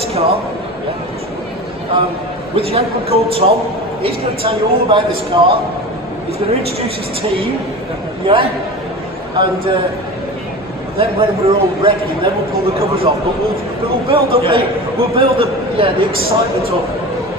this car with a gentleman called Tom. He's going to tell you all about this car. He's going to introduce his team, and then when we're all ready, then we'll pull the covers off. But we'll build up the excitement up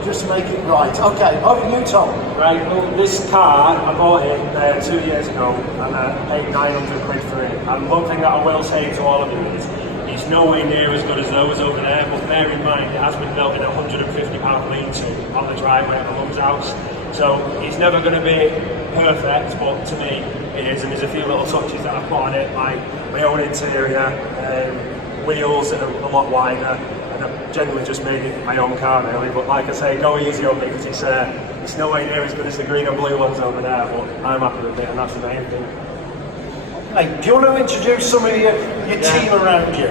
just to make it right. Okay, over to you, Tom. Right, well, this car, I bought it 2 years ago and I paid 900 quid for it. And one thing that I will say to all of you is, it's nowhere near as good as those over there, but bear in mind it has been built in a £150 lean-to on the driveway at my mum's house. So it's never going to be perfect, but to me it is, and there's a few little touches that I put on it, like my own interior, wheels that are a lot wider, and I've generally just made it my own car really. But like I say, go easy on me because it's nowhere near as good as the green and blue ones over there, but I'm happy with it and that's the main thing. Hey, do you want to introduce some of your team around you?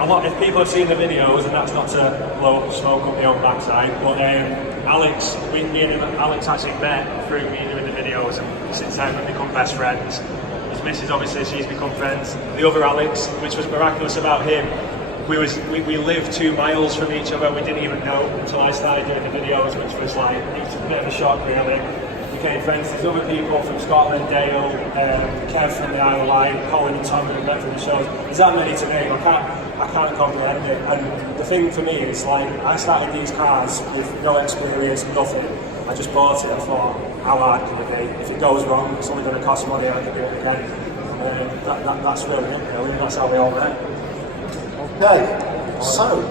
A lot of people have seen the videos, and that's not to blow up smoke up my own backside, but Alex, me and Alex actually met through me doing the videos, and since then we've become best friends. His missus, obviously, she's become friends. The other Alex, which was miraculous about him, we lived 2 miles from each other. We didn't even know until I started doing the videos, which was like, it was a bit of a shock really. Became friends. There's other people from Scotland, Dale, Kev from the Isle of Wight, Colin and Tom who we met from the shows. There's that many to name. I can't comprehend it. And the thing for me is, like, I started these cars with no experience, nothing. I just bought it. I thought, how hard can it be? If it goes wrong, it's only going to cost money. I can do it again. That's really it. Really. That's how we all met. Okay. So,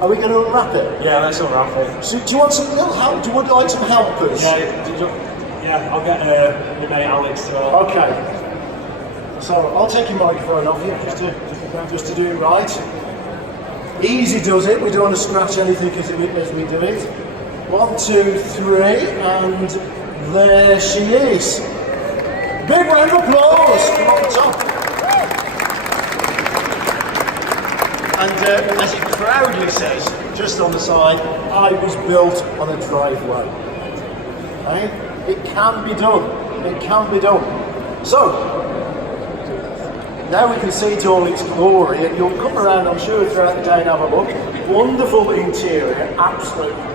are we going to unwrap it? Yeah, let's unwrap it. So, do you want some little help? Do you want like some helpers? Yeah, I'll get my mate Alex to. Okay. So I'll take your microphone off you just to do it right. Easy does it. We don't want to scratch anything as we do it. 1, 2, 3, and there she is. Big round of applause. Come on, Tom. And as it proudly says, just on the side, I was built on a driveway. Okay? It can be done. It can be done. So, now we can see it all its glory. You'll come around, I'm sure, throughout the day and have a look. Wonderful interior, absolutely